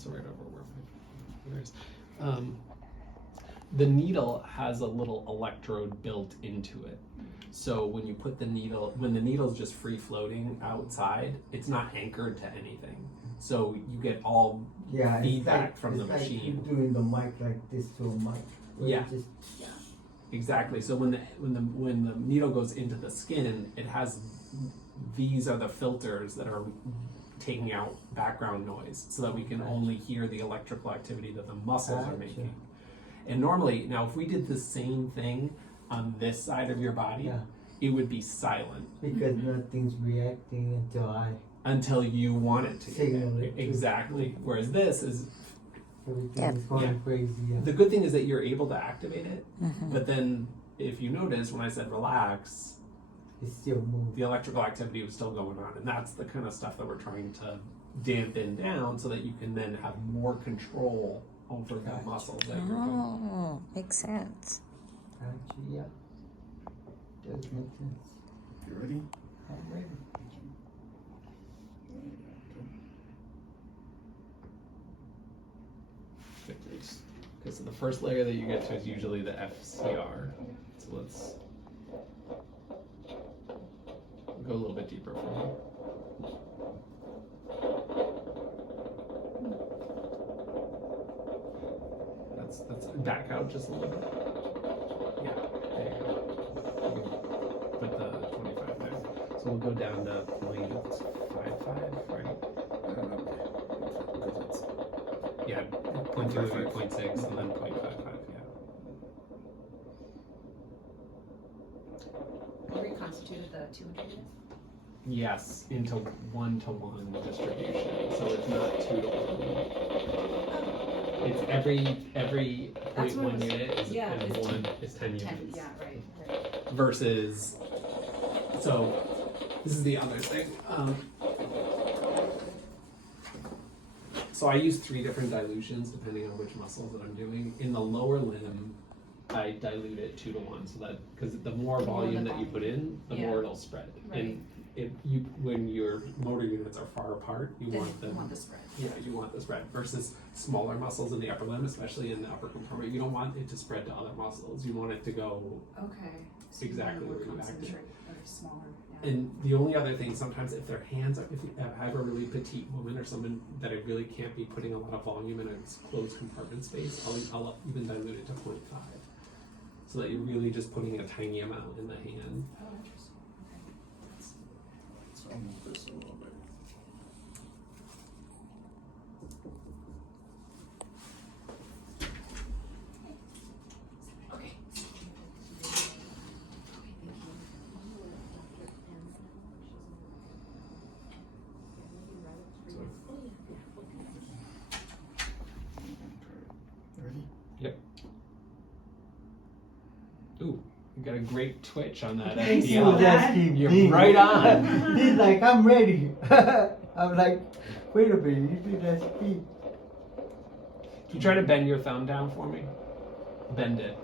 so right over where my fingers. The needle has a little electrode built into it. So when you put the needle, when the needle's just free floating outside, it's not anchored to anything. So you get all feedback from the machine. Like doing the mic like this to a mic. Yeah. Exactly. So when the needle goes into the skin, it has, these are the filters that are taking out background noise so that we can only hear the electrical activity that the muscles are making. And normally, now if we did the same thing on this side of your body, it would be silent. Because nothing's reacting until you want it to. Signal it. Exactly. Whereas this is, everything is going crazy. the good thing is that you're able to activate it, but then if you notice when I said relax, it's still moving. The electrical activity was still going on, and that's the kind of stuff that we're trying to dampen down so that you can then have more control over the muscles that you're doing. Oh, makes sense. Actually, yeah. Does make sense. You ready? I'm ready. Okay, so the first layer that you get to is usually the FCR. So let's go a little bit deeper for me. That's back out just a little bit. Yeah, there you go. Put the 25 there. So we'll go down to 0.55, right? Yeah, 0.2, 0.6, and then 0.55, yeah. Reconstituted the 200 units? Yes, into 1-to-1 distribution, so it's not 2-to-1. It's every 0.1 unit is 10 units. Yeah, right. Versus, so this is the other thing. So I use 3 different dilutions depending on which muscles that I'm doing. In the lower limb, I dilute it 2-to-1, so that because the more volume that you put in, the more it'll spread. Right. And when your motor units are far apart, you want the spread. Yeah, you want the spread versus smaller muscles in the upper limb, especially in the upper compartment. You don't want it to spread to other muscles. You want it to go exactly where you acted. Smaller. And the only other thing, sometimes if their hands are, if I have a really petite woman or someone that I really can't be putting a lot of volume in a closed compartment space, I'll even dilute it to 0.5. So that you're really just putting a tiny amount in the hand. Oh, interesting. Okay. So I'll move this a little bit. Okay. Ready? Yep. Ooh, you got a great twitch on that Thank you, FDL. Dusty. You're right on. He's like, I'm ready. I'm like, wait a minute, you do that speed. Can you try to bend your thumb down for me? Bend it.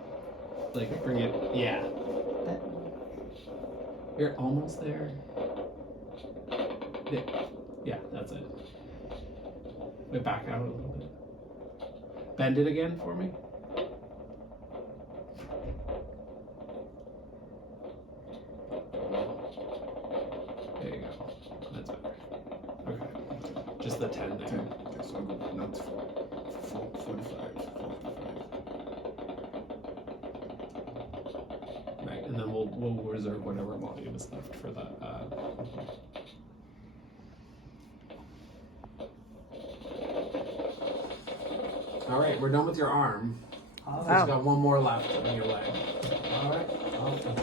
Like, bring it, yeah. You're almost there. Yeah, that's it. Wait, back out a little bit. Bend it again for me. There you go. That's better. Okay. Just the 10 there. 10. Okay, so not 45, 45. Right, and then we'll reserve whatever volume is left for the. All right, we're done with your arm. All Just got one more left on your leg. right. Awesome.